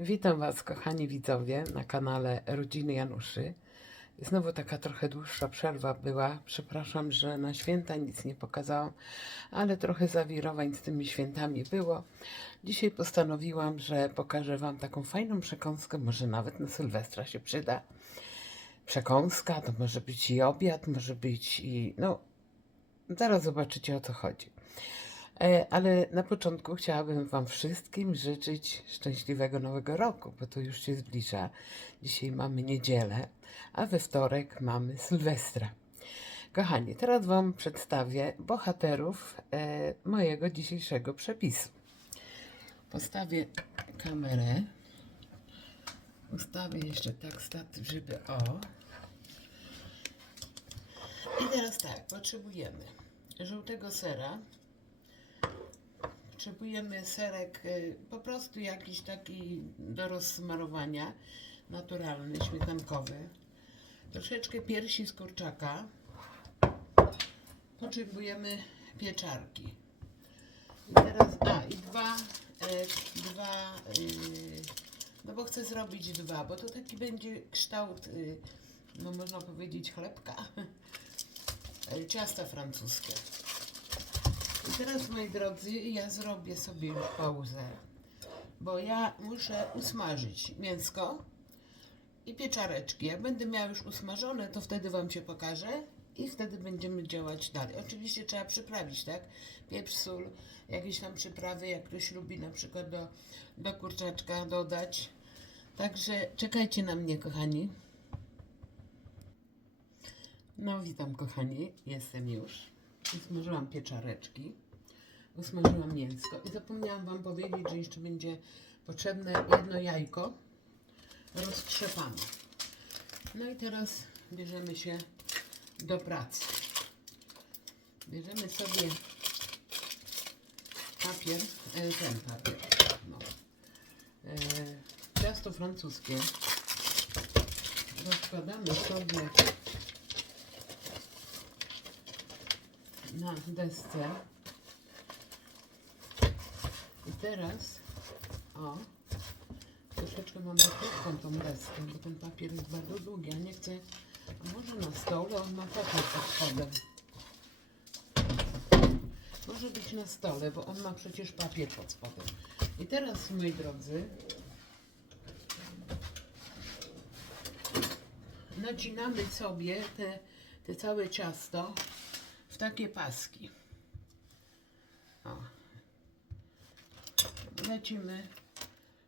Witam Was, kochani widzowie, na kanale Rodziny Januszy. Znowu taka trochę dłuższa przerwa była. Przepraszam, że na święta nic nie pokazałam, ale trochę zawirowań z tymi świętami było. Dzisiaj postanowiłam, że pokażę Wam taką fajną przekąskę, może nawet na Sylwestra się przyda. Przekąska to może być i obiad, może być i. No, zaraz zobaczycie o co chodzi. E, Ale na początku chciałabym Wam wszystkim życzyć szczęśliwego nowego roku, bo to już się zbliża. Dzisiaj mamy niedzielę, a we wtorek mamy Sylwestra. Kochani, teraz Wam przedstawię bohaterów e, mojego dzisiejszego przepisu. Postawię kamerę. Ustawię jeszcze tak statyw, żeby o. I teraz tak, potrzebujemy żółtego sera. Potrzebujemy serek y, po prostu jakiś taki do rozsmarowania, naturalny, śmietankowy. Troszeczkę piersi z kurczaka. Potrzebujemy pieczarki. I teraz, a i dwa, e, dwa, y, no bo chcę zrobić dwa, bo to taki będzie kształt, y, no można powiedzieć chlebka, e, ciasta francuskie. Teraz, moi drodzy, ja zrobię sobie już pauzę, bo ja muszę usmażyć mięsko i pieczareczki. Jak będę miała już usmażone, to wtedy Wam się pokażę i wtedy będziemy działać dalej. Oczywiście trzeba przyprawić, tak? Pieprz, sól, jakieś tam przyprawy, jak ktoś lubi na przykład do, do kurczaczka dodać. Także czekajcie na mnie, kochani. No, witam, kochani. Jestem już. Usmażyłam pieczareczki. Usmażyłam mięsko. I zapomniałam Wam powiedzieć, że jeszcze będzie potrzebne jedno jajko roztrzepane. No i teraz bierzemy się do pracy. Bierzemy sobie papier, e, ten papier, no. E, ciasto francuskie. Rozkładamy sobie na desce. Teraz, o, troszeczkę mam za krótką tą deskę, bo ten papier jest bardzo długi, a nie chcę, a może na stole, on ma papier pod spodem. Może być na stole, bo on ma przecież papier pod spodem. I teraz, moi drodzy, nacinamy sobie te, te całe ciasto w takie paski. Lecimy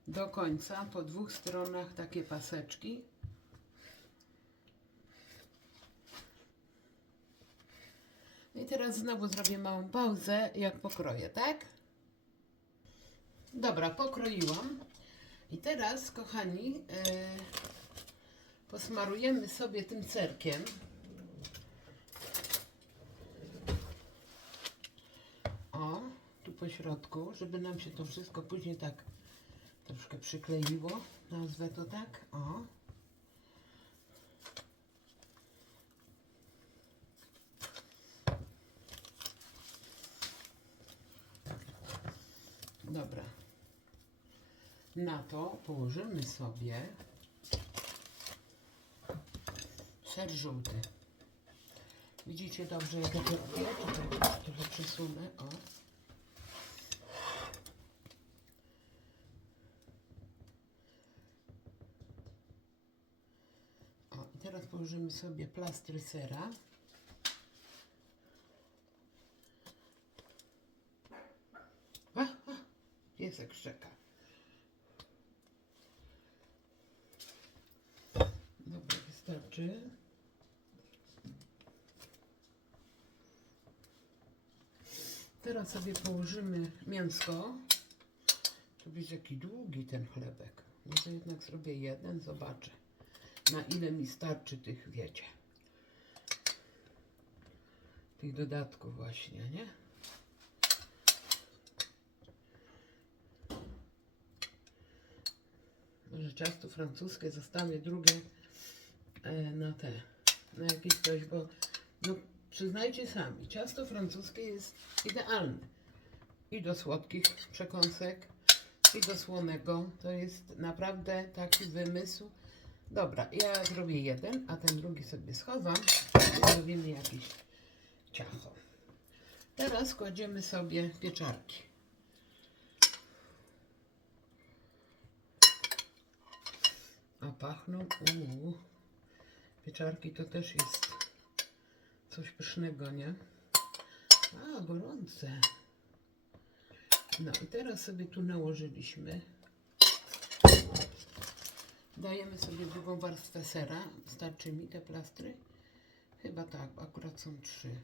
do końca, po dwóch stronach takie paseczki. I teraz znowu zrobię małą pauzę, jak pokroję, tak? Dobra, pokroiłam. I teraz, kochani, yy, posmarujemy sobie tym serkiem. O, tu po środku, żeby nam się to wszystko później tak troszkę przykleiło. Nazwę to tak. O. Dobra. Na to położymy sobie ser żółty. Widzicie dobrze, jak ja to robię? Tutaj trochę przesunę. O. O, i teraz położymy sobie plastry sera. A, piesek szczeka. Dobra, wystarczy. Teraz sobie położymy mięsko. To będzie jaki długi ten chlebek. Może jednak zrobię jeden, zobaczę na ile mi starczy tych, wiecie, tych dodatków właśnie, nie? Może ciasto francuskie zostawię drugie e, na te, na jakieś coś, bo no przyznajcie sami, ciasto francuskie jest idealne i do słodkich przekąsek, i do słonego. To jest naprawdę taki wymysł. Dobra, ja zrobię jeden, a ten drugi sobie schowam. I zrobimy jakieś ciacho. Teraz kładziemy sobie pieczarki. A pachną, uuu. Pieczarki to też jest coś pysznego, nie? A, gorące. No i teraz sobie tu nałożyliśmy. Dajemy sobie drugą warstwę sera. Starczy mi te plastry? Chyba tak, akurat są trzy.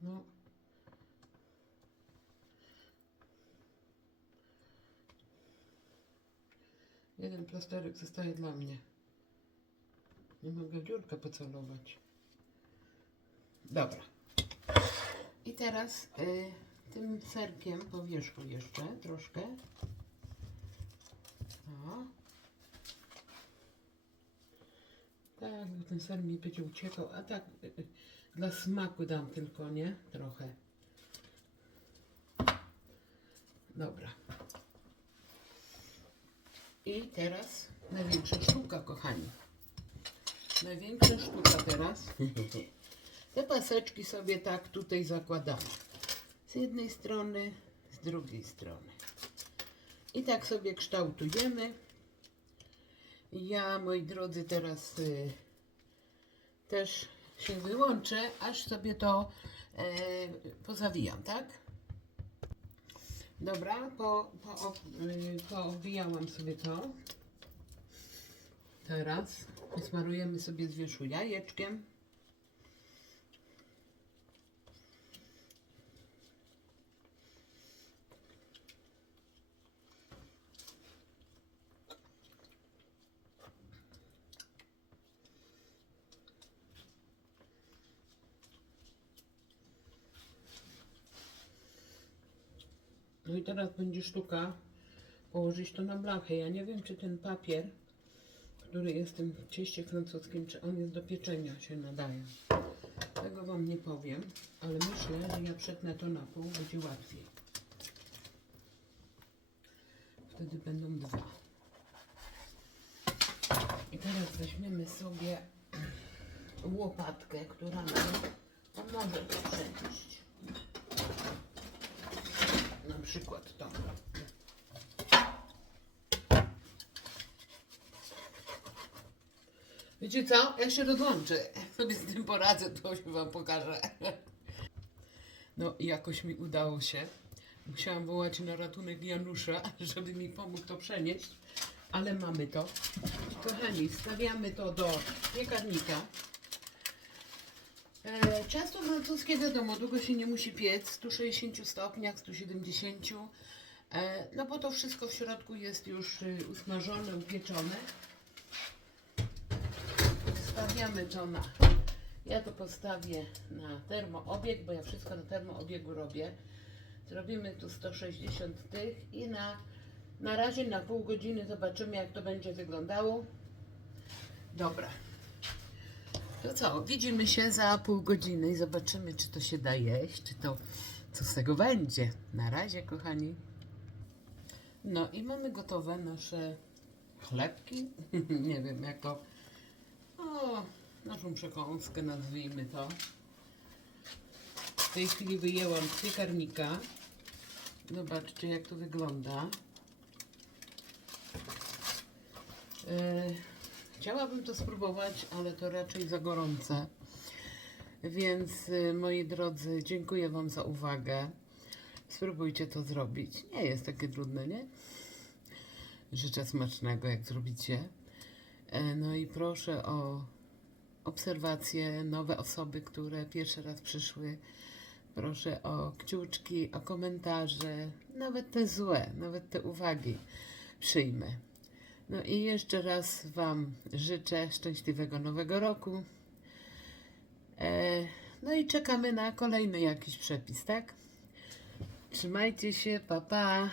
No. Jeden plasterek zostaje dla mnie. Nie mogę dziurkę pocelować. Dobra. I teraz y, tym serkiem po wierzchu jeszcze troszkę. O. Tak, bo ten ser mi będzie uciekał, a tak y, y, dla smaku dam tylko, nie? Trochę. Dobra. I teraz największa sztuka, kochani. Największa sztuka teraz. Te paseczki sobie tak tutaj zakładamy. Z jednej strony, z drugiej strony. I tak sobie kształtujemy. Ja, moi drodzy, teraz y, też się wyłączę, aż sobie to y, pozawijam, tak? Dobra, po, po, y, poowijałam sobie to. Teraz smarujemy sobie z wierzchu jajeczkiem. No i teraz będzie sztuka położyć to na blachę. Ja nie wiem, czy ten papier, który jest w tym cieście francuskim, czy on jest do pieczenia się nadaje. Tego Wam nie powiem, ale myślę, że ja przetnę to na pół, będzie łatwiej. Wtedy będą dwa. I teraz weźmiemy sobie łopatkę, która nam pomoże to przenieść. Na przykład to. Wiecie co? Ja się rozłączę. Sobie z tym poradzę, to się wam pokażę. No i jakoś mi udało się. Musiałam wołać na ratunek Janusza, żeby mi pomógł to przenieść. Ale mamy to. Kochani, stawiamy to do piekarnika. E, ciasto francuskie wiadomo, długo się nie musi piec, w 160 stopniach, 170. E, no bo to wszystko w środku jest już y, usmażone, upieczone. Stawiamy to na. Ja to postawię na termoobieg, bo ja wszystko na termoobiegu robię. Zrobimy tu 160 tych i na, na razie na pół godziny zobaczymy, jak to będzie wyglądało. Dobra. To co, widzimy się za pół godziny i zobaczymy, czy to się da jeść, czy to co z tego będzie. Na razie, kochani. No i mamy gotowe nasze chlebki. Nie wiem, jak to. O, naszą przekąskę nazwijmy to. W tej chwili wyjęłam z piekarnika. Zobaczcie, jak to wygląda. E, Chciałabym to spróbować, ale to raczej za gorące. Więc y, moi drodzy, dziękuję Wam za uwagę. Spróbujcie to zrobić. Nie jest takie trudne, nie? Życzę smacznego, jak zrobicie. E, No i proszę o obserwacje, nowe osoby, które pierwszy raz przyszły. Proszę o kciuczki, o komentarze, nawet te złe, nawet te uwagi przyjmę. No i jeszcze raz Wam życzę szczęśliwego nowego roku. E, no i czekamy na kolejny jakiś przepis, tak? Trzymajcie się, pa pa.